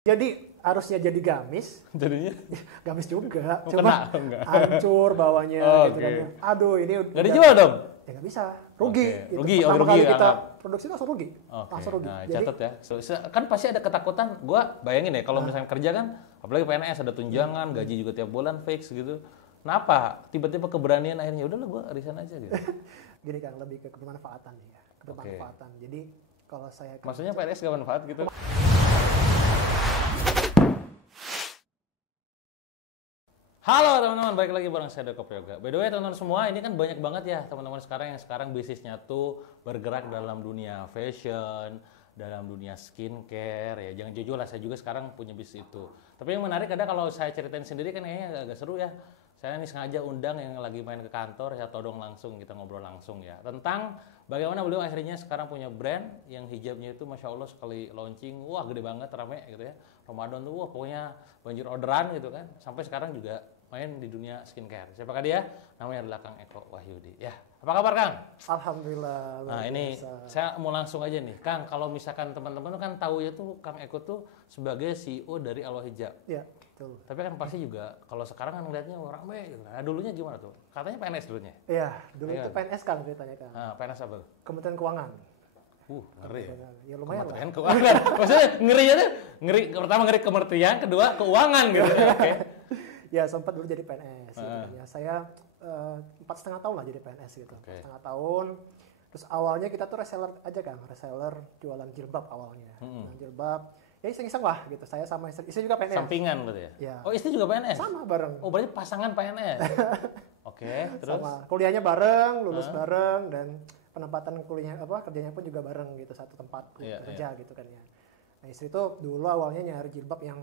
Jadi harusnya jadi gamis, Jadinya gamis juga, kena cuma enggak? hancur bawahnya gitu Oke. kan. Aduh ini Nggak dijual dong? ya nggak bisa, rugi. Oke, Gitu. rugi, Pertama rugi kali ya, kita anggap. produksi langsung rugi, Oke, langsung rugi. nah Jadi catat ya. Kan pasti ada ketakutan, gua bayangin ya kalau misalnya kerja kan, apalagi PNS ada tunjangan, gaji juga tiap bulan fix gitu. Kenapa? Tiba-tiba keberanian akhirnya udahlah gua resign aja gitu. gini kan lebih ke kebermanfaatan nih ya, kebermanfaatan. Jadi kalau saya Maksudnya PNS gak manfaat gitu? Halo teman-teman, balik lagi bareng saya Doko Yoga. By the way teman-teman semua, ini kan banyak banget ya teman-teman sekarang yang sekarang bisnisnya tuh bergerak dalam dunia fashion, dalam dunia skincare ya. Jangan jujur lah, saya juga sekarang punya bisnis itu. Tapi yang menarik ada kalau saya ceritain sendiri kan kayaknya agak seru ya. Saya nih sengaja undang yang lagi main ke kantor, saya todong langsung, kita ngobrol langsung ya. Tentang bagaimana beliau akhirnya sekarang punya brand yang hijabnya itu Masya Allah sekali launching, wah gede banget, rame gitu ya. Ramadan tuh wah pokoknya banjir orderan gitu kan. Sampai sekarang juga main di dunia skincare. Siapakah dia? Namanya adalah Kang Eko Wahyudi. Ya, apa kabar Kang? alhamdulillah. Nah ini saya mau langsung aja nih, Kang. Kalau misalkan teman-teman kan tahu ya tuh Kang Eko tuh sebagai CEO dari Alwa Hijab. Ya, betul. Tapi kan pasti juga kalau sekarang kan ngeliatnya orang gitu. Nah dulunya gimana tuh? Katanya PNS dulunya. Iya, dulu Iya. itu PNS kan ceritanya kan. Nah, PNS apa tuh? Kementerian Keuangan. Ngeri ya. Ya lumayan lah. Kementerian Keuangan. Maksudnya ngerinya tuh ngeri. Pertama ngeri kementerian, kedua keuangan gitu. Oke. Ya sempat dulu jadi PNS. Gitu. Ya saya 4,5 tahun lah jadi PNS gitu. Oke. 4,5 tahun. Terus awalnya kita tuh reseller aja kan, reseller jualan jilbab awalnya. Jualan jilbab. Ya iseng-iseng lah gitu. Saya sama istri juga PNS. Sampingan berarti ya? Ya. Oh istri juga PNS? Sama bareng. Oh berarti pasangan PNS? Oke, terus? Sama kuliahnya bareng, lulus bareng, dan penempatan kuliahnya kerjanya pun juga bareng gitu, satu tempat kerja gitu kan ya. Nah istri tuh dulu awalnya nyari jilbab yang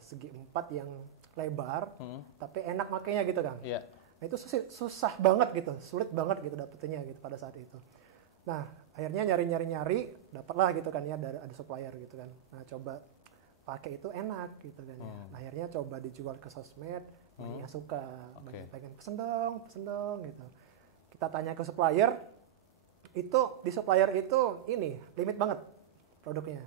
segi 4 yang lebar, tapi enak makainya gitu kan. Iya. Nah itu susah banget gitu, sulit banget gitu dapetinnya gitu pada saat itu. Nah akhirnya nyari, dapatlah gitu kan ya, ada supplier gitu kan. Nah coba pakai itu enak gitu kan ya. Nah, akhirnya coba dijual ke sosmed, banyak yang suka, banyak pengen pesen dong gitu. Kita tanya ke supplier, itu di supplier itu ini limit banget produknya.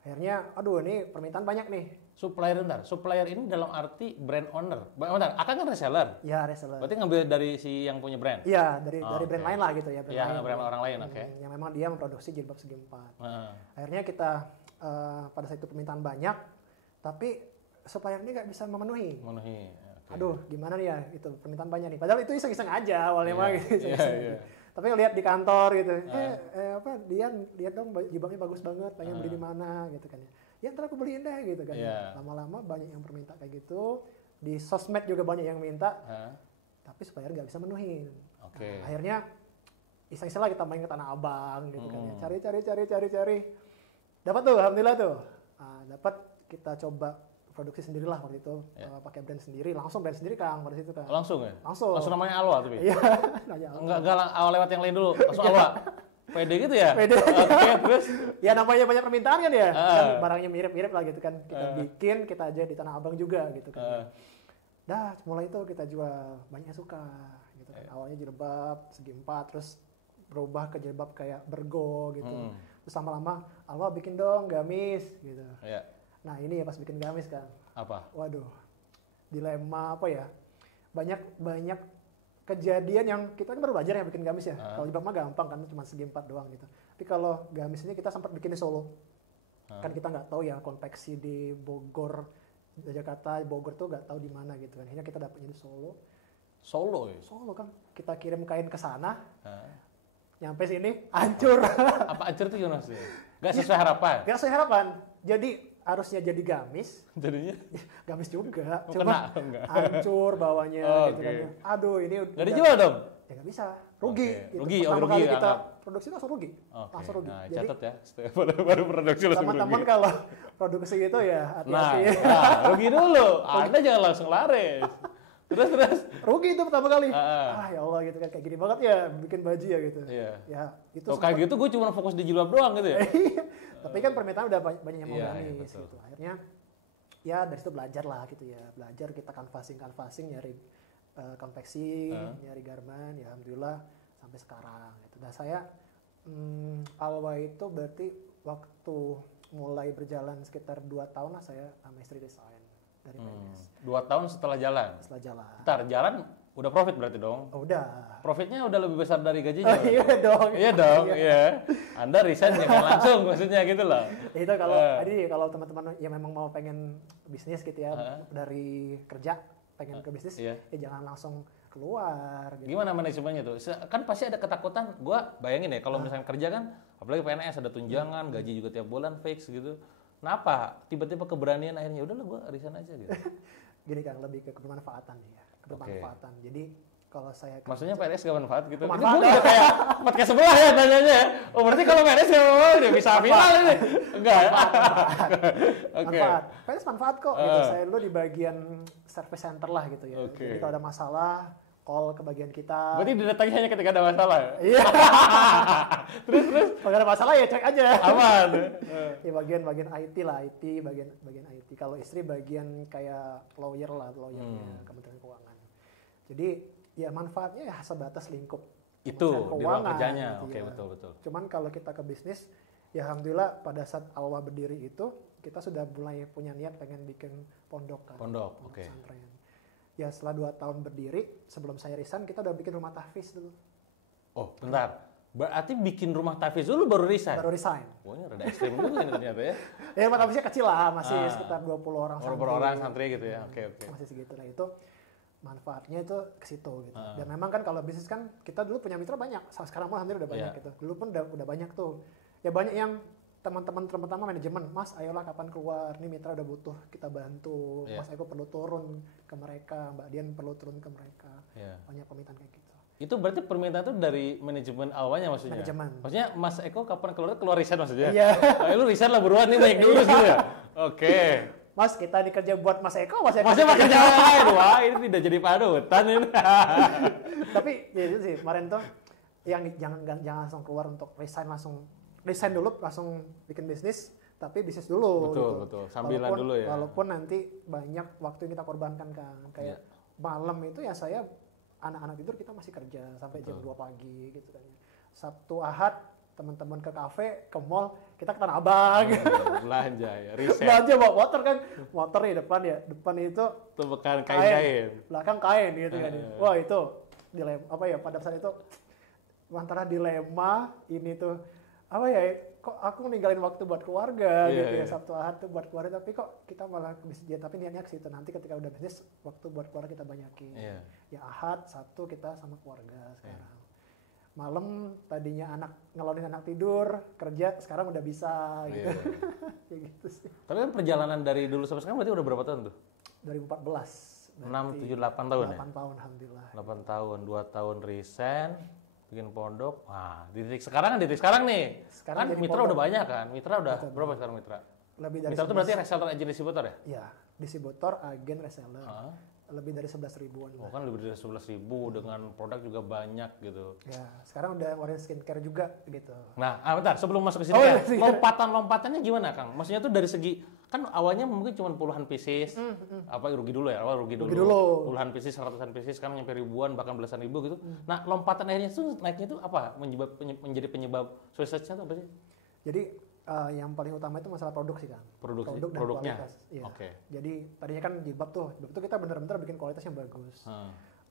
Akhirnya, aduh ini permintaan banyak nih. Supplier bentar, supplier ini dalam arti brand owner. Bentar, Akang kan reseller? Ya reseller. Berarti ngambil dari si yang punya brand? Iya, dari brand lain lah gitu ya. Brand orang lain, oke. Yang memang dia memproduksi jilbab segi 4. Akhirnya kita pada saat itu permintaan banyak, tapi supplier ini nggak bisa memenuhi. Okay. Aduh, gimana nih ya, itu permintaan banyak nih. Padahal itu iseng-iseng aja awalnya mah gitu. Tapi lihat di kantor gitu, Dian, lihat dong jilbabnya bagus banget, pengen beli di mana gitu kan ya. Ya ntar aku beliin deh gitu kan. Lama-lama banyak yang perminta kayak gitu, di sosmed juga banyak yang minta, tapi supplier nggak bisa menuhin. Nah, akhirnya iseng-iseng lah kita main ke Tanah Abang gitu kan ya. Cari. Dapat tuh, alhamdulillah tuh. Dapat, kita coba produksi sendirilah waktu itu, pakai brand sendiri, langsung brand sendiri Kang pada situ kan. Langsung ya? Langsung namanya Alwa tapi? Iya. Enggak awal lewat yang lain dulu, langsung Alwa? Pede gitu ya? Pede. Oke, terus? Ya namanya banyak permintaan kan ya, kan barangnya mirip-mirip lah gitu kan. Kita bikin, kita aja di Tanah Abang juga gitu kan. Dah, mulai itu kita jual, banyak yang suka gitu kan. Awalnya jilbab segi 4, terus berubah ke jilbab kayak bergo gitu. Terus lama-lama, Alwa bikin dong gamis gitu. Nah ini ya pas bikin gamis kan. Apa? Waduh, dilema banyak kejadian yang kita kan baru belajar ya bikin gamis ya. Kalau jilbab mah gampang kan, cuma segi 4 doang gitu. Tapi kalau gamis ini kita sempat bikin di Solo. Kan kita nggak tahu ya konveksi di Bogor, Jakarta, Bogor tuh nggak tahu di mana gitu kan. Akhirnya kita dapetnya di Solo. Solo ya? Solo kan. Kita kirim kain ke sana. Nyampe sini hancur. Apa hancur itu gimana sih? Gak sesuai harapan? Gak sesuai harapan. Jadi harusnya jadi gamis. Jadinya? Gamis juga. Cuma hancur bawahnya gitu kan. Aduh ini udah dijual dong? Ya nggak bisa. Rugi. Gitu. Rugi. Pertama kali kita produksi langsung rugi. Langsung rugi. Nah, jadi catat ya. Baru produksi langsung rugi. Teman-teman kalau produksi gitu ya hati-hati. Nah, rugi dulu. Anda jangan langsung laris. Terus rugi itu pertama kali. Ya Allah gitu kan, kayak gini banget ya bikin baju ya gitu. Ya itu kayak gitu gue cuma fokus di jilbab doang gitu ya. Tapi kan permintaan udah banyak yang mau gamis gitu. Akhirnya ya dari situ belajar lah gitu ya. Belajar kita canvassing nyari konveksi, nyari garment, ya alhamdulillah sampai sekarang gitu. Dan saya Alwa itu berarti waktu mulai berjalan sekitar 2 tahun lah saya sama istri resign dari PNS. 2 tahun setelah jalan? Setelah jalan. Bentar, jalan udah profit berarti dong? Oh, udah. Profitnya udah lebih besar dari gajinya? Oh, iya dong. Iya dong, iya. Anda resign jangan langsung maksudnya gitu loh. Itu kalau kalau teman-teman yang memang mau pengen bisnis gitu ya, dari kerja pengen ke bisnis, ya jangan langsung keluar. Gitu. Gimana manajemennya tuh? Kan pasti ada ketakutan. Gua bayangin ya kalau misalnya kerja kan, apalagi PNS ada tunjangan, gaji juga tiap bulan fix gitu. Kenapa? Tiba-tiba keberanian akhirnya udahlah gua resign aja gitu. Gini Kang, lebih ke kebermanfaatan ya. Kebermanfaatan. Jadi kalau saya maksudnya PNS gak manfaat gitu? Ini manfaat. gue juga kayak podcast sebelah ya tanyanya. Oh berarti kalau PNS gak mau dia bisa viral ini? Enggak ya? Manfaat. PNS manfaat kok. Gitu. Saya dulu di bagian service center lah gitu ya. Jadi kalau ada masalah, call ke bagian kita. Berarti didatangi hanya ketika ada masalah ya? Iya. terus kalau ada masalah ya cek aja. Aman. Ya bagian IT lah, bagian IT. Kalau istri bagian kayak lawyernya Kementerian Keuangan. Jadi ya manfaatnya ya sebatas lingkup itu di ruang kerjanya. Gitu Oke, ya. betul. Cuman kalau kita ke bisnis, ya alhamdulillah pada saat awal berdiri itu kita sudah mulai punya niat pengen bikin pondok kan. Pondok, oke. Pesantren. Ya setelah 2 tahun berdiri, sebelum saya resign kita udah bikin rumah tahfiz dulu. Oh, bentar. Berarti bikin rumah tahfiz dulu baru resign? Baru resign. Wah, ini rada ekstrim juga ini ternyata ya. Ya rumah tahfiznya kecil lah, masih sekitar 20 orang santri. 20 orang santri gitu ya. Oke. Masih segitu lah itu. Manfaatnya itu ke situ gitu. Dan memang kan kalau bisnis kan kita dulu punya mitra banyak. Sekarang pun hampir udah banyak gitu. Dulu pun udah banyak tuh. Ya banyak yang teman-teman terutama manajemen, Mas ayolah kapan keluar, nih mitra udah butuh kita bantu, Mas Eko perlu turun ke mereka, Mbak Dian perlu turun ke mereka. Banyak permintaan kayak gitu. Itu berarti permintaan itu dari manajemen awalnya maksudnya? Manajemen. Maksudnya Mas Eko kapan keluar resign maksudnya? Iya. Lu resign lah buruan nih naik dulu gitu ya? Oke. Mas kita dikerja buat Mas Eko, Mas Eko. Masnya pakai jalan lain, wah ini tidak jadi panutan ini. Tapi ya itu sih kemarin tuh yang jangan langsung keluar untuk resign dulu langsung bikin bisnis, tapi bisnis dulu. Betul. Sambilan dulu ya. Walaupun nanti banyak waktu yang kita korbankan kan, kayak malam itu ya saya anak-anak tidur kita masih kerja sampai jam 2 pagi gitu kan. Sabtu Ahad teman-teman ke kafe, ke mall, kita ke Tanah Abang. Belanja ya, riset. Belanja bawa motor kan, motor nih depan itu tumpukan kain. Belakang kain gitu kan. Wah itu dilema pada saat itu antara dilema ini tuh kok aku ninggalin waktu buat keluarga gitu ya. Sabtu Ahad tuh buat keluarga tapi kok kita malah bisnis tapi niatnya ke situ nanti ketika udah bisnis waktu buat keluarga kita banyakin. Ya Ahad Sabtu kita sama keluarga sekarang. Malam tadinya ngelonin anak tidur, kerja sekarang udah bisa gitu. Kayak gitu sih. Tapi kan perjalanan dari dulu sampai sekarang berarti udah berapa tahun tuh? 2014. 6, 7, 8 tahun 8 ya? 8 tahun alhamdulillah. 8 tahun, 2 tahun resign, bikin pondok. Wah, di titik sekarang nih. Sekarang kan mitra udah banyak kan? Mitra udah berapa sekarang mitra? Lebih dari mitra itu berarti reseller, agen distributor ya? Iya, distributor, agen, reseller. Lebih dari 11 ribuan. Oh kan lebih dari 11 ribu dengan produk juga banyak gitu. Ya, sekarang udah ngeluarin skincare juga gitu. Nah, bentar sebelum masuk ke sini lompatan-lompatannya gimana Kang? Maksudnya tuh dari segi kan awalnya mungkin cuma puluhan pieces, rugi dulu ya, awal rugi dulu. Puluhan pieces, ratusan pieces, sekarang nyampe ribuan bahkan belasan ribu gitu. Nah, lompatan akhirnya tuh naiknya itu apa? Menjadi penyebab suksesnya tuh apa sih? Jadi yang paling utama itu masalah produksi kan. Produk dan produknya. kualitas. Ya. Oke. Jadi tadinya kan jilbab tuh kita benar-benar bikin kualitas yang bagus.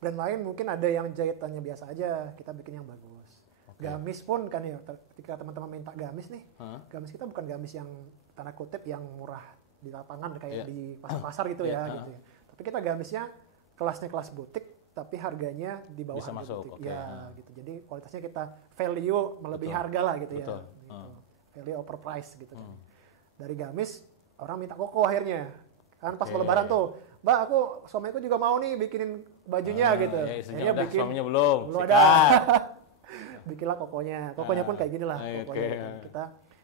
Brand lain mungkin ada yang jahitannya biasa aja, kita bikin yang bagus. Gamis pun kan ya, ketika teman-teman minta gamis nih, gamis kita bukan gamis yang tanda kutip yang murah di lapangan kayak di pasar-pasar gitu ya. Gitu ya. Tapi kita gamisnya kelasnya kelas butik, tapi harganya di bawah bisa masuk. butik. Gitu. Jadi kualitasnya kita value melebihi harga lah gitu ya. Gitu. Value over price gitu kan. Dari gamis orang minta koko akhirnya. Kan pas lebaran tuh, Mbak aku suamiku juga mau nih bikinin bajunya gitu. Ya bikin suaminya belum ada. Bikinlah kokonya. Kokonya pun kayak gini lah.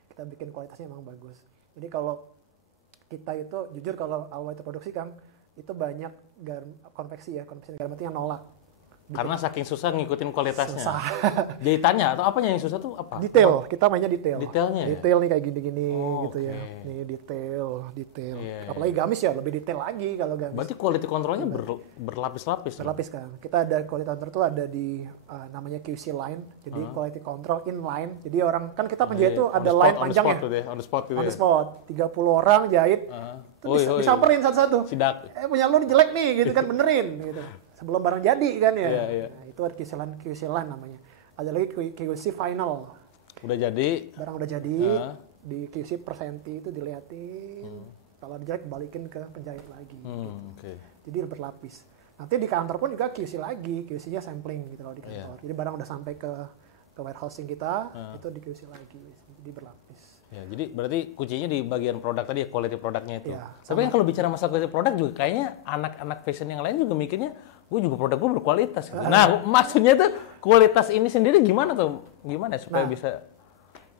Kita bikin kualitasnya emang bagus. Jadi kalau kita itu jujur kalau awal itu produksi Kang, itu banyak konveksi garment yang nolak. Karena saking susah ngikutin kualitasnya. Susah. Jahitannya atau apanya yang susah tuh apa? Detail, kita mainnya detail. Detailnya. Detail nih kayak gini-gini gitu ya. Nih detail. Apalagi gamis ya lebih detail lagi kalau gamis. Berarti quality controlnya berlapis-lapis. Berlapis kan. Kita ada quality control tuh ada di namanya QC line. Jadi quality control inline. Jadi orang kan kita penjahit tuh ada line panjangnya. On the spot gitu on the spot. 30 orang jahit. Terus disamperin satu-satu. Sidak. Punya lu jelek nih gitu kan, benerin gitu. Sebelum barang jadi kan ya. Nah, itu ada QC line namanya. Ada lagi QC final. Udah jadi. Barang udah jadi. Di QC per senti itu diliatin. Kalau jelek balikin ke penjahit lagi. Jadi berlapis. Nanti di kantor pun juga QC lagi. QC-nya sampling gitu kalau di kantor. Jadi barang udah sampai ke warehousing kita, itu di QC lagi. Jadi berlapis. Ya, jadi berarti kuncinya di bagian produk tadi ya, quality produknya itu. Ya, tapi kan kalau bicara masalah quality produk juga kayaknya anak-anak fashion yang lain juga mikirnya, gue juga produk gue berkualitas. Gitu. Nah, maksudnya tuh kualitas ini sendiri gimana tuh? Gimana supaya bisa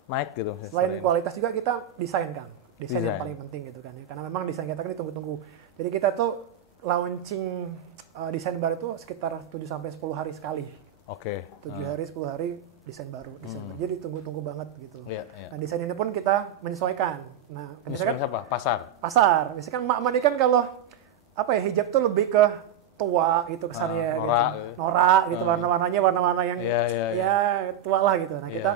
naik gitu? Selain kualitas juga kita desain kan. Desain yang paling penting gitu kan. Karena memang desain kita kan ditunggu-tunggu. Jadi kita tuh launching desain baru itu sekitar 7-10 hari sekali. 7 hari, 10 hari desain baru. Jadi tunggu-tunggu banget gitu. Nah desain ini pun kita menyesuaikan. Nah, menyesuaikan siapa? Pasar. Biasanya kan mak-mak ini kan kalau hijab tuh lebih ke tua gitu kesannya. Norak gitu. Warna-warna yang tua lah gitu. Nah kita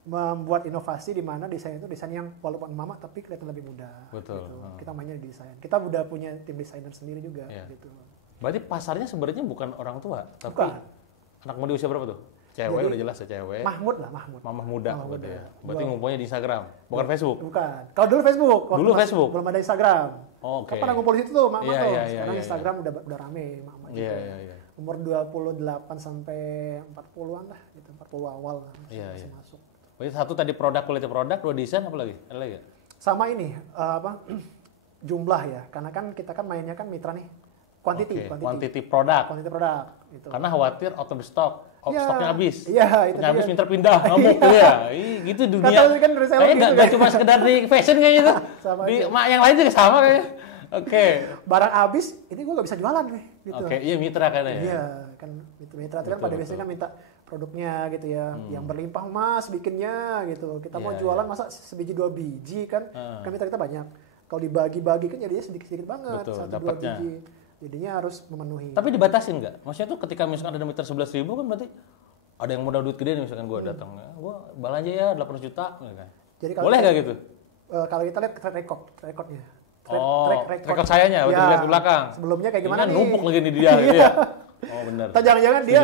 membuat inovasi di mana desain itu desain yang walaupun mama tapi kelihatan lebih muda. Betul. Gitu. Kita mainnya di desain. Kita udah punya tim desainer sendiri juga. Gitu. Berarti pasarnya sebenarnya bukan orang tua, tapi anak muda usia berapa tuh? Cewek. Jadi, udah jelas ya cewek. Mahmud. Mamah muda. Berarti ngumpulnya di Instagram, bukan Facebook? Bukan. Kalau dulu Facebook. Dulu Facebook? Belum ada Instagram. Oke. Kapan ngumpul di situ tuh, mak-mak tuh. Sekarang Instagram udah rame, mak-mak gitu. Umur 28 sampai 40-an lah, gitu. 40 awal masih masuk. Berarti satu tadi produk, quality produk, 2 desain, apa lagi? Ada lagi? Sama ini, jumlah ya. Karena kan kita kan mainnya kan mitra nih. Quantity produk. Gitu. Karena khawatir out of stock. Stoknya habis. Iya, itu habis minta pindah, ngamuk gitu ya. Gitu dunia. Kan kayaknya nggak cuma sekedar di fashion kayaknya tuh. Di yang lain juga sama kayaknya. Barang habis, ini gue nggak bisa jualan nih. Gitu. Iya mitra kan ya. Iya, kan mitra itu kan pada biasanya kan minta produknya gitu ya, yang berlimpah mas bikinnya gitu. Kita mau jualan masa sebiji 2 biji kan mitra kita banyak. Kalau dibagi-bagi kan jadinya sedikit-sedikit banget, 1-2 biji. Jadinya harus memenuhi. Tapi dibatasin nggak? Maksudnya tuh ketika misalkan ada mitra 11.000 kan berarti ada yang modal duit gede nih misalkan gue datang, gue belanja ya 800 juta. Jadi boleh nggak gitu? Kalau kita lihat track recordnya. Record sayanya, berarti lihat di belakang. Sebelumnya kayak gimana nih? Numpuk lagi nih dia. Iya. Oh benar. Jangan-jangan dia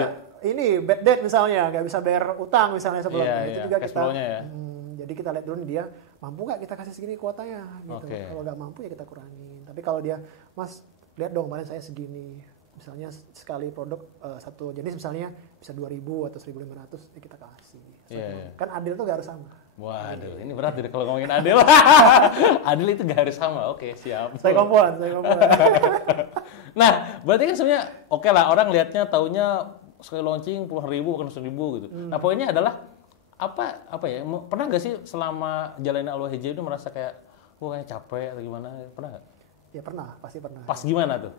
ini bad debt misalnya, nggak bisa bayar utang misalnya sebelumnya. Itu juga kita. Jadi kita lihat dulu nih dia mampu nggak kita kasih segini kuotanya gitu. Kalau nggak mampu ya kita kurangin. Tapi kalau dia, Mas lihat dong kemarin saya segini. Misalnya sekali produk satu jenis misalnya bisa 2.000 atau 1.500 ya kita kasih. Kan adil tuh gak harus sama. Waduh, ini berat deh kalau ngomongin adil. Adil itu gak harus sama. Oke, siap. Saya kompoan. Nah, berarti kan sebenarnya oke lah orang lihatnya taunya sekali launching puluhan ribu bukan 100.000 gitu. Nah, poinnya adalah apa ya? Pernah gak sih selama jalanin Aloha Hijab itu merasa kayak kayak capek atau gimana? Pernah gak? Ya pernah, pasti pernah. Pas gimana tuh?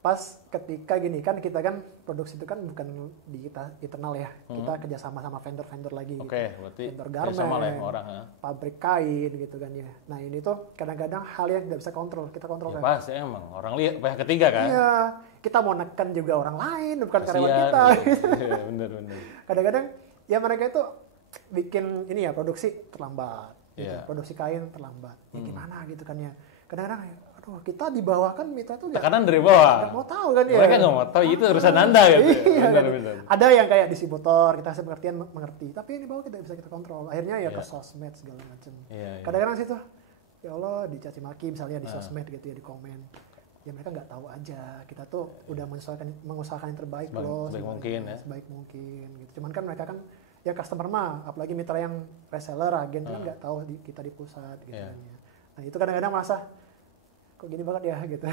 Pas ketika gini kan kita kan produksi itu kan bukan di kita internal ya, kita kerjasama sama vendor-vendor lagi. Berarti vendor garment, sama lah yang orang, pabrik kain gitu kan ya. Nah ini tuh kadang-kadang hal yang nggak bisa kontrol, kita kontrol kan. Pasti emang orang lihat pihak ketiga kan. Iya, kita mau neken juga orang lain, bukan karyawan kita. Iya benar. Kadang-kadang ya mereka itu bikin ini ya produksi terlambat, gitu. Produksi kain terlambat. Ya gimana gitu kan ya. Kadang-kadang kita di bawah kan mitra tuh tekanan dari bawah. Nggak mau tahu kan ya. Mereka nggak mau tahu itu urusan Anda gitu. Iya, benar. Ada yang kayak distributor kita kasih pengertian mengerti, tapi ini bawah tidak bisa kita kontrol. Akhirnya ya ke sosmed segala macam. Kadang-kadang situ ya Allah dicaci maki misalnya di sosmed gitu ya di komen. Ya mereka nggak tahu aja. Kita tuh udah mengusahakan yang terbaik loh. Sebaik mungkin gitu. Cuman kan mereka kan ya customer mah, apalagi mitra yang reseller, agen kan nggak tahu kita di pusat gitu kan ya. Nah itu kadang-kadang merasa kok gini banget ya gitu.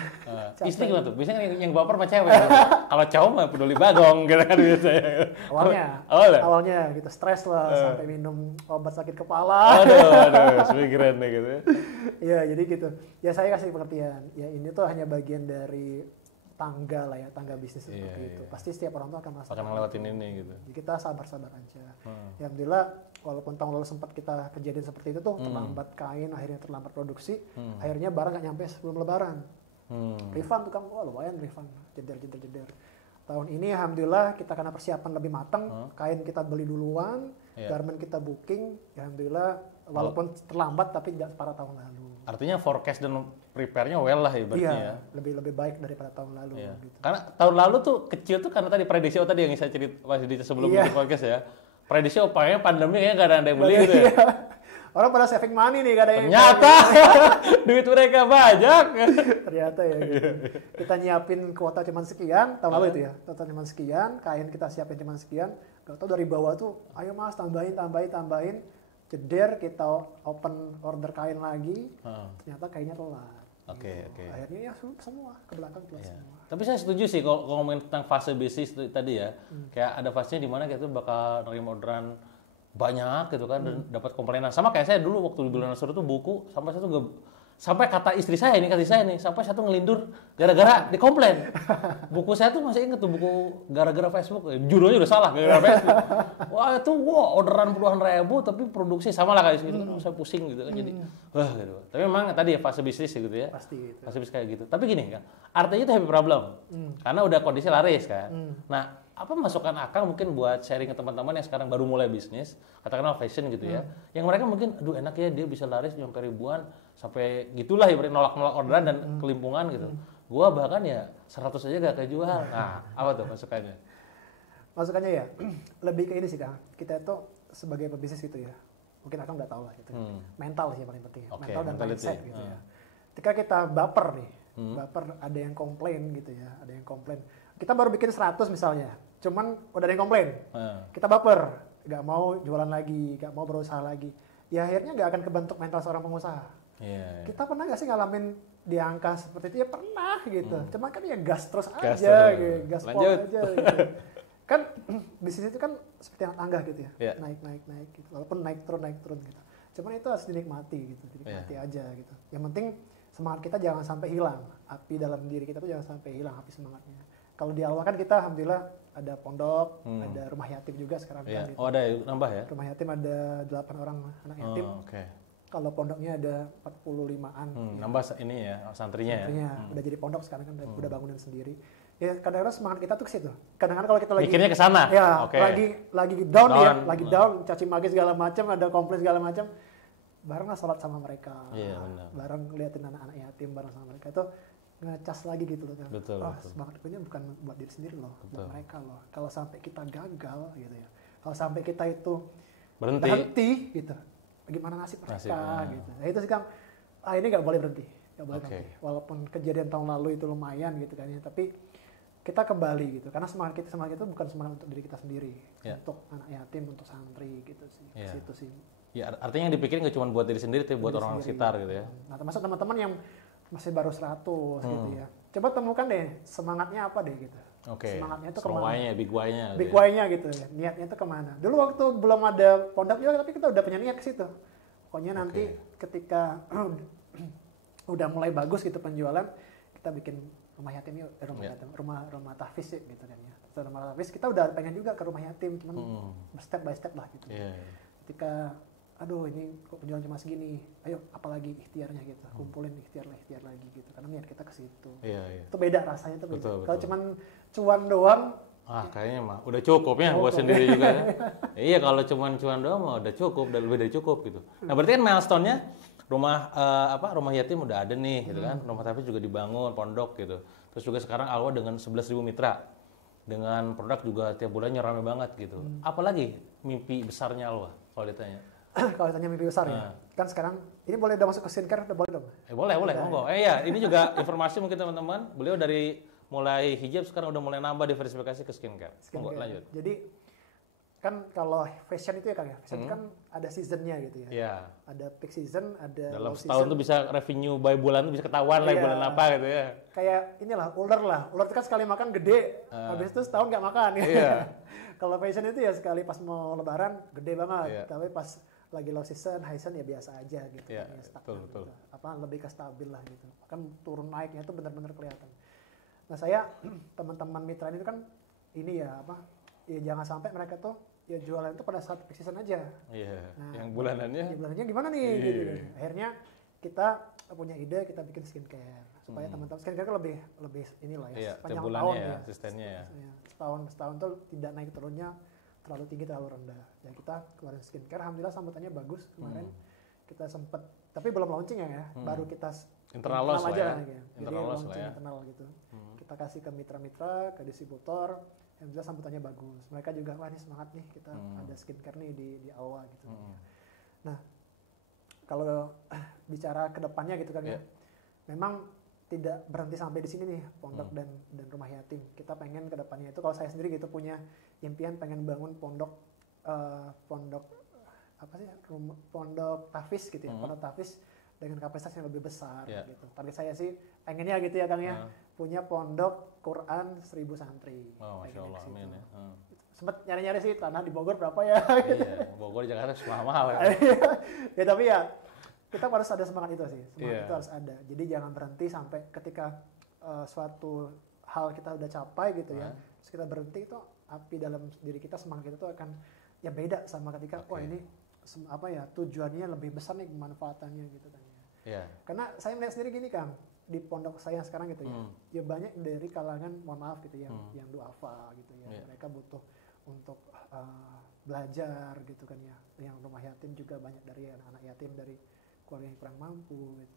Istri gimana tuh? Biasanya yang baper sama cewek. Kalau cowok mah peduli bagong gitu kan biasanya. Awalnya gitu stres lah sampai minum obat sakit kepala. Aduh, migrain gitu. Iya, jadi gitu. Ya saya kasih pengertian. Ya ini tuh hanya bagian dari tangga lah ya, tangga bisnis seperti itu. Pasti setiap orang tuh akan akan ngelewatin ini gitu. Jadi kita sabar-sabar aja. Ya alhamdulillah walaupun tahun lalu sempat kita kejadian seperti itu tuh, terlambat kain, akhirnya terlambat produksi, akhirnya barang nggak nyampe sebelum lebaran. Refund tuh kan, lumayan refund, jeder. Tahun ini alhamdulillah kita karena persiapan lebih matang, kain kita beli duluan, garment kita booking, ya alhamdulillah walaupun terlambat tapi tidak separah tahun lalu. Artinya forecast dan prepare-nya well lah ya berarti ya. Lebih baik daripada tahun lalu. Gitu. Karena tahun lalu tuh kecil tuh karena tadi prediksi tadi yang saya cerita masih di sebelum di podcast ya. Prediksi upayanya pandemi kayaknya gak ada yang beli gitu ya. Orang pada saving money nih kadang. Ternyata duit mereka banyak. Ternyata ya gitu. Kita nyiapin kuota cuma sekian, tahun lalu itu ya. Kuota cuma sekian, kain kita siapin cuma sekian. Gak tau dari bawah tuh, ayo mas tambahin. Jeder kita open order kain lagi, ternyata kainnya telat. Oke. Akhirnya ya semua ke belakang telat semua. Tapi saya setuju sih kalau ngomongin tentang fase bisnis tadi ya, kayak ada fasenya di mana kita bakal nerima orderan banyak gitu kan dan dapat komplainan. Sama kayak saya dulu waktu di bulan Nasrul tuh buku sampai kata istri saya nih sampai satu ngelindur gara-gara dikomplain. Buku saya tuh masih inget tuh buku gara-gara Facebook, judulnya udah salah gara-gara Facebook. Wah itu orderan puluhan ribu tapi produksi sama lah kayak gitu kan, saya pusing gitu kan jadi wah gitu. Tapi memang tadi ya fase bisnis gitu ya. Pasti gitu. Fase bisnis kayak gitu. Tapi gini kan, artinya itu happy problem. Karena udah kondisi laris kan. Nah, apa masukan Akang mungkin buat sharing ke teman-teman yang sekarang baru mulai bisnis, katakanlah fashion gitu ya, yang mereka mungkin, aduh enak ya dia bisa laris nyampe ribuan, sampai gitulah ya nolak-nolak orderan dan kelimpungan gitu. Gua bahkan ya 100 aja gak kejual. Nah, apa tuh masukannya? Masukannya ya, lebih ke ini sih Kang, kita itu sebagai pebisnis gitu ya, mungkin Akang udah tahu lah gitu, mental sih yang paling penting, mental dan mindset gitu ya. Ketika kita baper nih, ada yang komplain gitu ya, kita baru bikin 100 misalnya, cuman udah ada yang komplain, kita baper, gak mau jualan lagi, gak mau berusaha lagi, ya akhirnya gak akan kebentuk mental seorang pengusaha. Kita pernah gak sih ngalamin di angka seperti itu? Ya pernah gitu, cuman kan ya gas terus aja, gitu. Gas pol aja gitu. Kan bisnis itu kan seperti tangga gitu ya, naik gitu, walaupun naik turun gitu. Cuman itu harus dinikmati gitu, dinikmati aja gitu. Yang penting semangat kita jangan sampai hilang, api dalam diri kita tuh jangan sampai hilang api semangatnya. Kalau di awal kan kita alhamdulillah ada pondok, ada rumah yatim juga sekarang kan gitu. Oh ada nambah ya? Rumah yatim ada 8 orang anak yatim. Kalau pondoknya ada 45-an. Nambah ini ya, santrinya ya. Udah jadi pondok sekarang kan udah bangunan sendiri. Ya kadang-kadang semangat kita tuh ke situ. Kadang-kadang kalau kita lagi mikirnya ke sana. Ya, lagi down ya, lagi down, caci maki segala macam, ada komplain segala macam. Bareng sholat sama mereka. Bareng liatin anak-anak yatim bareng sama mereka itu ngecas lagi gitu loh kan. Betul. Semangat punya bukan buat diri sendiri loh, buat mereka loh. Kalau sampai kita gagal gitu ya. Kalau sampai kita itu berhenti gitu. Bagaimana nasib mereka gitu. Nah itu sih Kang, ini nggak boleh berhenti. Berhenti. Walaupun kejadian tahun lalu itu lumayan gitu kan ya, tapi kita kembali gitu. Karena semangat kita itu bukan semangat untuk diri kita sendiri, untuk anak yatim, untuk santri gitu sih. Situ sih. Ya artinya yang dipikirin nggak cuma buat diri sendiri, tapi buat orang sekitar gitu ya. Nah termasuk teman-teman yang masih baru 100 gitu ya. Coba temukan deh semangatnya apa deh gitu. Semangatnya itu kemana? Big why-nya gitu ya. Niatnya itu kemana? Dulu waktu belum ada pondok juga, tapi kita udah punya niat ke situ. Pokoknya nanti ketika udah mulai bagus gitu penjualan, kita bikin rumah yatim yuk, rumah tahfiz gitu kan ya. Setelah rumah tahfiz kita udah pengen juga ke rumah yatim, cuman step by step lah gitu. Ketika aduh ini kok penjualan cuma segini, ayo apalagi ikhtiarnya gitu, kumpulin ikhtiar lagi gitu, karena niat kita ke situ. Itu beda rasanya tuh. Kalau cuman cuan doang, kayaknya mah udah cukup ya buat sendiri juga ya. Iya kalau cuman cuan doang mah udah cukup, udah lebih dari cukup gitu. Nah berarti kan milestone-nya rumah yatim udah ada nih gitu kan, rumah tahfiz juga dibangun, pondok gitu. Terus juga sekarang Alwa dengan 11.000 mitra, dengan produk juga tiap bulannya ramai banget gitu. Apalagi mimpi besarnya Alwa kalau ditanya? Kalau ditanya mimpi besar ya, kan sekarang ini boleh udah masuk ke skincare, udah boleh dong? Boleh, monggo. Ya, ini juga informasi mungkin teman-teman, beliau dari mulai hijab sekarang udah mulai nambah diversifikasi ke skincare. Monggo lanjut. Jadi kan kalau fashion itu ya Kang ya, fashion itu kan ada seasonnya gitu ya. Ada peak season, ada dalam low setahun season. Tuh bisa revenue by bulan tuh bisa ketahuan lah bulan apa gitu ya. Kayak inilah ular itu kan sekali makan gede, habis itu setahun nggak makan ya. Kalau fashion itu ya sekali pas mau lebaran gede banget, tapi pas lagi low season, high season ya biasa aja gitu. Betul. Gitu. Lebih ke stabil lah gitu. Kan turun naiknya itu benar-benar kelihatan. Nah saya teman-teman mitra ini kan ini ya apa? Ya jangan sampai mereka tuh ya jualan itu pada saat peak season aja. Iya. Nah, yang bulanannya? Ya bulanannya gimana nih? Gitu. Akhirnya kita punya ide, kita bikin skincare supaya teman-teman skincare kan lebih inilah ya. Iya, sepanjang bulannya tahun ya, asistennya ya. Setahun tuh tidak naik turunnya terlalu tinggi terlalu rendah. Ya kita keluarin skincare, alhamdulillah sambutannya bagus kemarin. Kita sempet, tapi belum launching ya, baru kita internal launch aja ya. gitu. Jadi Internal launching ya. internal gitu. Kita kasih ke mitra-mitra, ke distributor, yang jelas sambutannya bagus. Mereka juga wah ini semangat nih kita ada skincare nih di awal gitu. Nah, kalau bicara ke depannya gitu kan ya. Memang tidak berhenti sampai di sini nih pondok dan rumah yatim. Kita pengen ke depannya itu kalau saya sendiri gitu punya impian pengen bangun pondok apa sih pondok tahfiz gitu ya, pondok tahfiz dengan kapasitas yang lebih besar gitu. Target saya sih pengennya gitu ya Kang ya, punya pondok Quran 1000 santri. Oh, Masya Allah, amin ya. Sempet nyari-nyari sih tanah di Bogor berapa ya. Iya, Bogor Jakarta mahal ya. Ya tapi ya kita harus ada semangat itu sih, semangat itu harus ada. Jadi jangan berhenti sampai ketika suatu hal kita udah capai gitu ya, terus kita berhenti itu api dalam diri kita, semangat kita tuh akan ya beda sama ketika wah ini apa ya tujuannya lebih besar nih kemanfaatannya gitu kan ya. Karena saya melihat sendiri gini Kang, di pondok saya sekarang gitu ya, ya banyak dari kalangan mohon maaf gitu ya, yang duafa gitu ya, mereka butuh untuk belajar gitu kan ya, yang rumah yatim juga banyak dari anak-anak yatim dari keluarga yang kurang mampu gitu.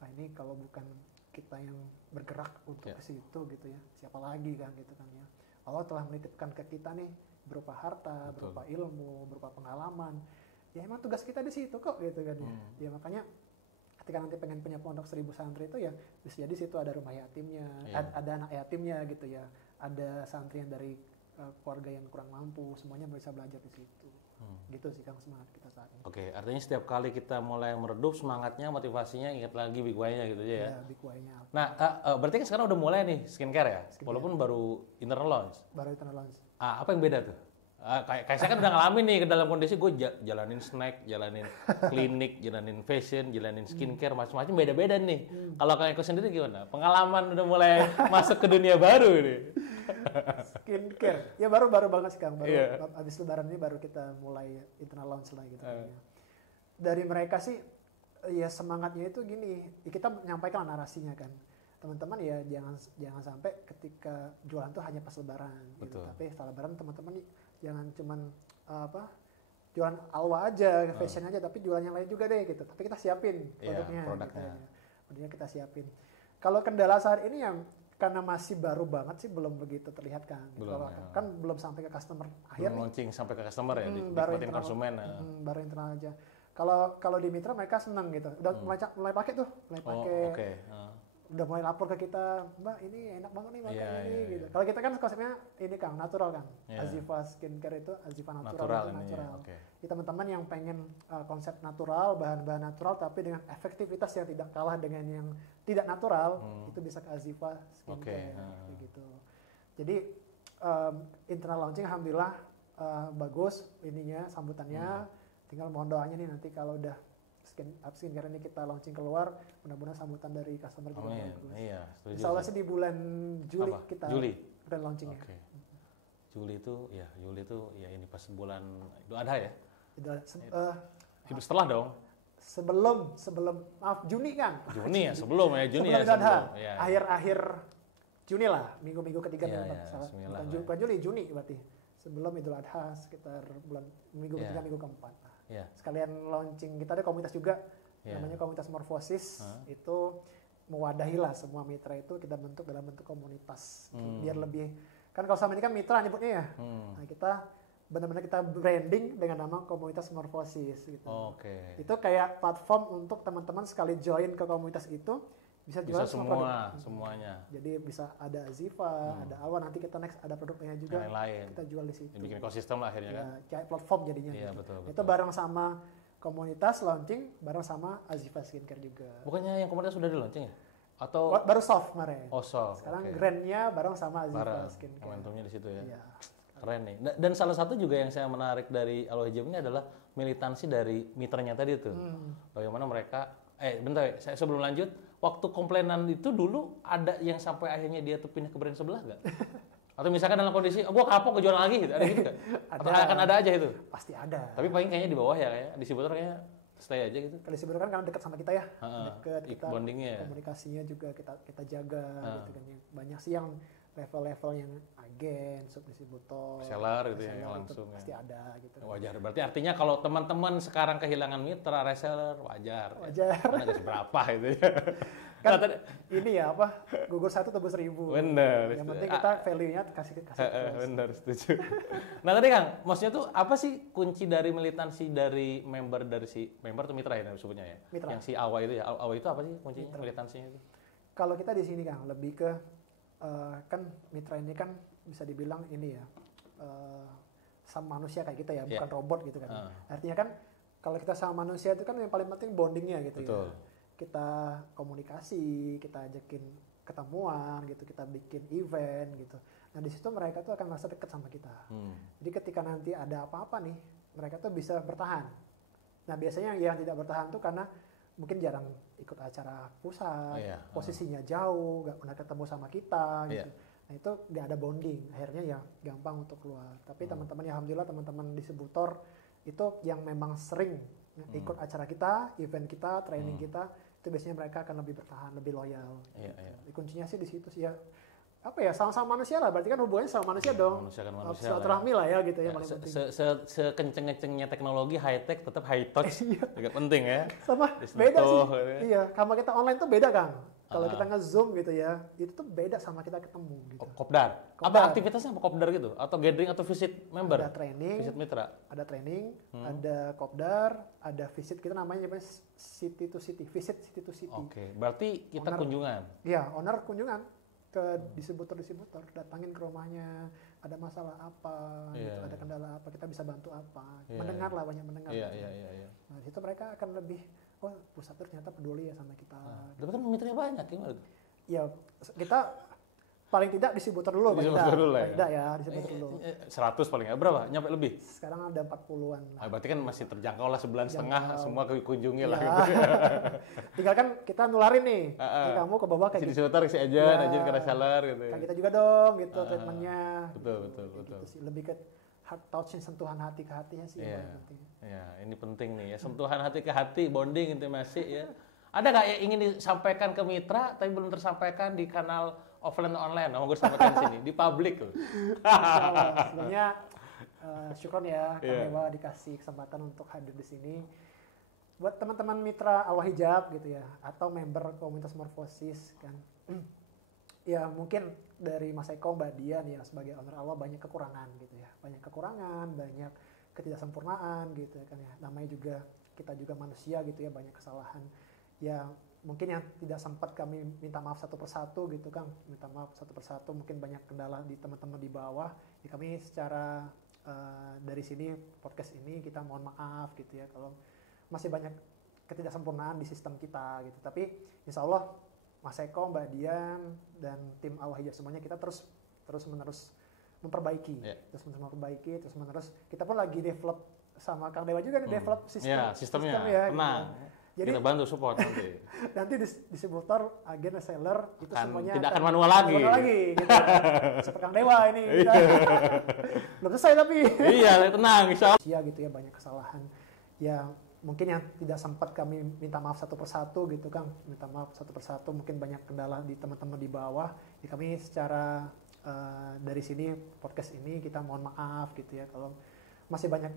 Nah ini kalau bukan kita yang bergerak untuk ke situ gitu ya, siapa lagi kan gitu kan ya. Allah telah menitipkan ke kita nih berupa harta, berupa ilmu, berupa pengalaman. Ya emang tugas kita di situ kok gitu kan ya. Ya makanya ketika nanti pengen punya pondok 1000 santri itu ya bisa jadi situ ada rumah yatimnya, ada anak yatimnya gitu ya, ada santri yang dari keluarga yang kurang mampu, semuanya bisa belajar di situ. Gitu sih Kang semangat kita saat ini. Oke, artinya setiap kali kita mulai meredup semangatnya, motivasinya ingat lagi big why-nya gitu aja ya. Iya, big why-nya. Nah, berarti kan sekarang udah mulai nih skincare ya, walaupun baru internal launch. Baru internal launch. Apa yang beda tuh? Kayak saya kan udah ngalamin nih ke dalam kondisi gue jalanin snack, jalanin klinik, jalanin fashion, jalanin skincare, macam-macam beda-beda nih. Kalau Kang Eko sendiri gimana? Pengalaman udah mulai masuk ke dunia baru ini. Skincare, ya baru banget sih Kang. Baru abis lebaran ini baru kita mulai internal launch lah gitu. Dari mereka sih, ya semangatnya itu gini, ya kita menyampaikan narasinya kan. Teman-teman ya jangan sampai ketika jualan tuh hanya pas lebaran gitu. Tapi setelah lebaran teman-teman jangan cuman jualan alwa aja, fashion aja, tapi jualan yang lain juga deh gitu. Tapi kita siapin produknya. Produknya kita siapin. Kalau kendala saat ini yang karena masih baru banget sih belum begitu terlihat kan. Kan belum sampai ke customer akhir. Belum launching sampai ke customer ya, dinikmatin konsumen. Baru internal aja. Kalau di mitra mereka senang gitu. Udah mulai pakai tuh, mulai pakai. Udah mulai lapor ke kita, Mbak ini enak banget nih makan ini gitu. Kalau kita kan konsepnya ini Kang, natural kan. Azifa Skincare itu Azifa natural. Jadi teman-teman yang pengen konsep natural, bahan-bahan natural tapi dengan efektivitas yang tidak kalah dengan yang tidak natural, itu bisa ke Azifa Skincare gitu. Jadi internal launching alhamdulillah bagus ininya sambutannya. Tinggal mohon doanya nih nanti kalau udah skincare ini kita launching keluar, mudah-mudahan sambutan dari customer juga bagus. Iya, Insya Allah sih di bulan Juli kita grand launchingnya. Juli itu ya ini pas bulan Idul Adha ya. Setelah dong. Sebelum maaf Juni kan. Juni ya sebelum Juni sebelum Idul Adha. Akhir Juni lah, minggu ketiga bukan Juli, Juni berarti. Sebelum Idul Adha sekitar minggu ketiga minggu keempat. Sekalian launching, kita ada komunitas juga namanya komunitas Morfosis. Itu mewadahi lah semua mitra itu kita bentuk dalam bentuk komunitas biar lebih kan kalau sama ini kan mitra nyebutnya ya. Nah kita benar-benar kita branding dengan nama komunitas Morfosis gitu. Itu kayak platform untuk teman-teman sekali join ke komunitas itu bisa jual semuanya. Jadi bisa ada Azifa, ada Alwa, nanti kita next ada produknya juga lain. Kita jual di situ. Bikin ekosistem lah akhirnya kan. Kayak platform jadinya. Iya, gitu. betul. Itu bareng sama komunitas launching, bareng sama Azifa Skincare juga. Bukannya yang komunitas sudah di launching ya? Atau baru soft kemarin. Soft. Sekarang grandnya bareng sama Azifa Skincare. Momentumnya di situ ya. Iya. Keren nih. Dan salah satu juga yang saya menarik dari Al Hijab ini adalah militansi dari mitranya tadi tuh. Bagaimana mereka bentar, saya sebelum lanjut waktu komplainan itu dulu ada yang sampai akhirnya dia tuh pindah ke brand sebelah nggak? Atau misalkan dalam kondisi, gua kapok kejualan lagi gitu, ada gitu nggak? Atau akan ada aja itu? Pasti ada. Tapi paling kayaknya di bawah ya, kayak distributor kayaknya stay aja gitu. Kalau distributor kan karena dekat sama kita ya, dekat, kita bondingnya. Komunikasinya juga kita jaga, gitu kan. Banyak sih yang level-level yang agen, subdistributor, seller gitu ya, langsung pasti ada gitu. Wajar. Berarti artinya kalau teman-teman sekarang kehilangan mitra reseller, wajar. Karena ada seberapa gitu ya. Kan ini ya apa, gugur 1 tebus 1000. Bener. Yang penting kita value-nya kasih terus. Bener, setuju. Nah tadi Kang, maksudnya tuh apa sih kunci dari militansi dari member atau mitra ya sebutnya ya? Mitra. Yang si AWA itu ya, AWA itu apa sih kuncinya mitra. Militansinya itu? Kalau kita di sini Kang, lebih ke kan mitra ini kan bisa dibilang ini ya sama manusia kayak kita ya, bukan robot gitu kan. Artinya kan kalau kita sama manusia itu kan yang paling penting bondingnya gitu. Betul. Ya. Kita komunikasi, kita ajakin ketemuan gitu, kita bikin event gitu. Nah di situ mereka tuh akan merasa dekat sama kita. Jadi ketika nanti ada apa-apa nih, mereka tuh bisa bertahan. Nah biasanya yang tidak bertahan tuh karena mungkin jarang ikut acara pusat, posisinya jauh, gak pernah ketemu sama kita gitu. Nah itu gak ada bonding, akhirnya ya gampang untuk keluar. Tapi teman-teman ya alhamdulillah teman-teman distributor itu yang memang sering ikut acara kita, event kita, training kita, itu biasanya mereka akan lebih bertahan, lebih loyal. Gitu. Kuncinya sih di situ sih ya. Apa ya, sama-sama manusia lah, berarti kan hubungannya sama manusia dong. Manusia kan manusia. Silaturahmi lah ya gitu ya, paling penting. Sekenceng-kencengnya teknologi high tech tetap high touch. Juga penting ya. Sama beda sih. Iya, sama kita online tuh beda kan. Kalau kita nge-zoom gitu ya, itu tuh beda sama kita ketemu gitu. Kopdar. Apa aktivitasnya apa kopdar gitu? Atau gathering atau visit member? Ada training. Visit mitra. Ada training, ada kopdar, ada visit, kita namanya city to city, visit city to city. Oke, berarti kita kunjungan. Iya, owner kunjungan ke distributor, datangin ke rumahnya, ada masalah apa, gitu, ada kendala apa, kita bisa bantu apa, mendengar lah, banyak mendengar. Nah, di situ mereka akan lebih, oh pusat ternyata peduli ya sama kita. Tapi kan mitranya banyak gimana? Ya, kita paling tidak distributor dulu. Distributor dulu ya? Tidak ya, distributor dulu. 100 paling nggak, berapa? Nyampe lebih? Sekarang ada 40-an. Berarti kan masih terjangkau lah, sebulan setengah, semua kunjungi lah. Gitu. Tinggal kan kita nularin nih, kamu ke bawah kayak gitu. Distributor si agent ke reseller gitu. Kan kita juga dong gitu treatmentnya. Betul. Gitu sih. Lebih ke heart touch, sentuhan hati ke hatinya sih. Iya, ini penting nih ya, sentuhan hati ke hati, bonding, intimasi ya. Ada nggak yang ingin disampaikan ke mitra tapi belum tersampaikan di kanal offline dan online? Mau gue sampaikan sini di publik loh. Sebenarnya syukur ya Kang Dewa dikasih kesempatan untuk hadir di sini. Buat teman-teman mitra Al Hijab gitu ya, atau member komunitas Morfosis kan. Ya mungkin dari Mas Eko, Mbak Dian ya sebagai owner Allah banyak kekurangan gitu ya. Banyak kekurangan, banyak ketidaksempurnaan gitu ya kan ya. Namanya juga kita juga manusia gitu ya, banyak kesalahan. Ya mungkin yang tidak sempat kami minta maaf satu persatu gitu Kang, minta maaf satu persatu, mungkin banyak kendala di teman-teman di bawah. Ya kami secara dari sini podcast ini kita mohon maaf gitu ya kalau masih banyak ketidaksempurnaan di sistem kita gitu. Tapi insya Allah Mas Eko, Mbak Dian dan tim Al Hijab semuanya kita terus menerus memperbaiki, terus menerus kita pun lagi develop sama Kang Dewa juga nih develop sistemnya ya, tenang. Gitu. Jadi kita bantu support nanti. Nanti distributor, agen, reseller itu semuanya tidak akan manual lagi. Gitu. Seperti Kang Dewa ini. Belum selesai tapi. Iya, tenang, insya Allah. Ya gitu ya, banyak kesalahan. Ya mungkin yang tidak sempat kami minta maaf satu persatu gitu Kang, minta maaf satu persatu, mungkin banyak kendala di teman-teman di bawah. Ya kami secara dari sini podcast ini kita mohon maaf gitu ya kalau masih banyak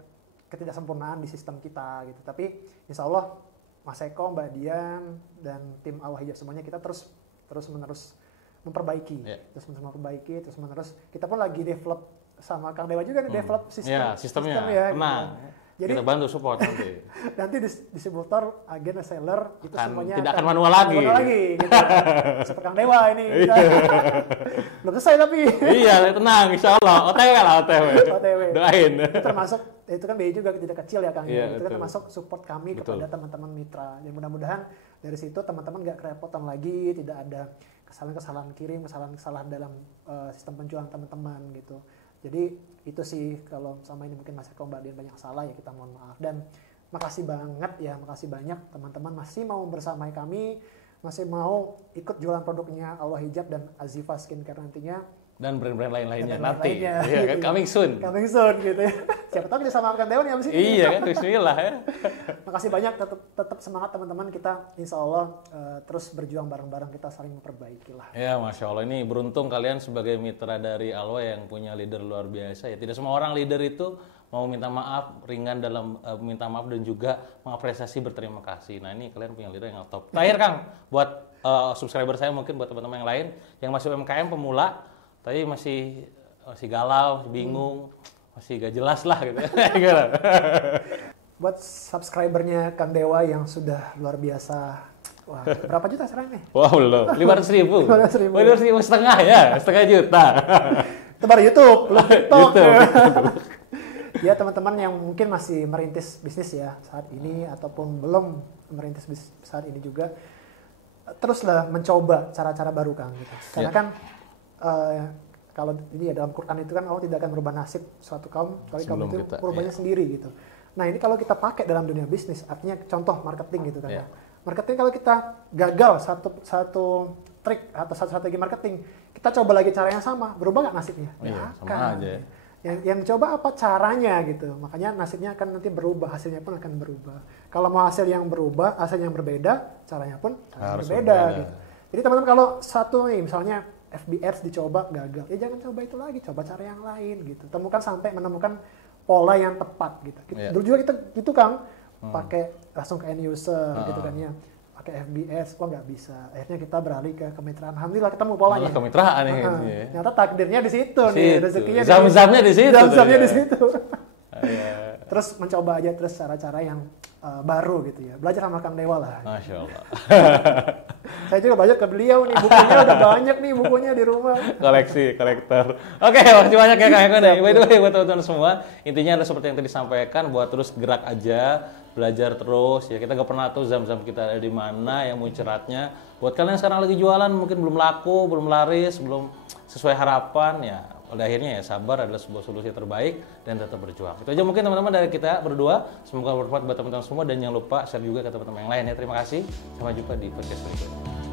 ketidaksempurnaan di sistem kita gitu. Tapi insya Allah Mas Eko, Mbak Dian dan tim Al Hijab semuanya kita terus menerus memperbaiki, terus menerus kita pun lagi develop sama Kang Dewa juga nih develop sistemnya ya, tenang. Gitu. Jadi kita bantu support nanti. Nanti distributor, agen, reseller itu semuanya tidak akan manual lagi. Gitu. Seperti Kang Dewa ini. Belum selesai tapi. Iya, tenang, insya Allah. OTW. Doain. Itu termasuk, itu kan BI juga tidak kecil ya Kang. Iya, itu kan termasuk support kami kepada teman-teman mitra. Dan mudah-mudahan dari situ teman-teman nggak kerepotan lagi, tidak ada kesalahan-kesalahan kirim, kesalahan-kesalahan dalam sistem penjualan teman-teman gitu. Jadi itu sih kalau sama ini mungkin Mas Eko, Mbak Dian banyak salah ya kita mohon maaf. Dan makasih banget ya, makasih banyak teman-teman masih mau bersamai kami, masih mau ikut jualan produknya Allah Hijab dan Azifa Skincare nantinya. Dan brand-brand lain-lainnya nanti. Iya kan, coming soon. Coming soon gitu ya. Siapa tahu kita sama Kang Dewan ya abis ini. Iya kan, bismillah ya. Makasih banyak, tetap semangat teman-teman, kita insya Allah terus berjuang bareng-bareng, kita saling memperbaiki lah. Ya Masya Allah, ini beruntung kalian sebagai mitra dari Alwa yang punya leader luar biasa ya. Tidak semua orang leader itu mau minta maaf, ringan dalam minta maaf dan juga mengapresiasi berterima kasih. Nah ini kalian punya leader yang top. Terakhir Kang, buat subscriber saya mungkin buat teman-teman yang lain yang masih UMKM pemula, tapi masih galau, bingung, masih gak jelas lah gitu. Buat subscribernya Kang Dewa yang sudah luar biasa, wah berapa juta sekarang nih? Wah belum, 500.000. 500.000 setengah ya, setengah juta. Itu baru YouTube, belum TikTok. YouTube. Ya teman-teman yang mungkin masih merintis bisnis ya saat ini ataupun belum merintis bisnis saat ini juga, teruslah mencoba cara-cara baru Kang gitu. Karena kan kalau ini ya dalam Quran itu kan Allah tidak akan merubah nasib suatu kaum kecuali kaum itu merubahnya sendiri gitu. Nah ini kalau kita pakai dalam dunia bisnis, artinya contoh marketing gitu kan ya. Marketing kalau kita gagal satu trik atau satu strategi marketing, kita coba lagi cara yang sama, berubah nggak nasibnya? Iya, sama aja. Yang coba apa caranya gitu, makanya nasibnya akan nanti berubah, hasilnya pun akan berubah. Kalau mau hasil yang berubah, hasil yang berbeda, caranya pun harus berbeda gitu. Jadi teman-teman kalau satu nih misalnya FB Ads dicoba gagal, ya jangan coba itu lagi, coba cara yang lain gitu. Temukan sampai menemukan pola yang tepat gitu. Dulu juga kita gitu Kang, pakai langsung ke end user gitu kan ya. Pakai FB Ads, kok nggak bisa. Akhirnya kita beralih ke kemitraan. Alhamdulillah ketemu polanya. Kemitraan nih. Ternyata takdirnya di situ nih, rezekinya zam-zamnya di situ. Zam-zamnya di situ. Terus mencoba aja terus cara-cara yang baru gitu ya. Belajar sama Kang Dewa lah. Masya Allah. Saya juga belajar ke beliau nih, bukunya udah banyak nih bukunya di rumah. Kolektor. Oke, makasih banyak ya Kang Eko nih. By the way buat teman-teman semua, intinya adalah seperti yang tadi disampaikan, buat terus gerak aja, belajar terus ya. Kita gak pernah tahu zam-zam kita ada di mana, yang munceratnya. Buat kalian yang sekarang lagi jualan mungkin belum laku, belum laris, belum sesuai harapan ya. Pada akhirnya ya sabar adalah sebuah solusi terbaik dan tetap berjuang. Itu aja mungkin teman-teman dari kita berdua. Semoga bermanfaat buat teman-teman semua dan jangan lupa share juga ke teman-teman yang lain ya. Terima kasih. Sampai jumpa di podcast berikutnya.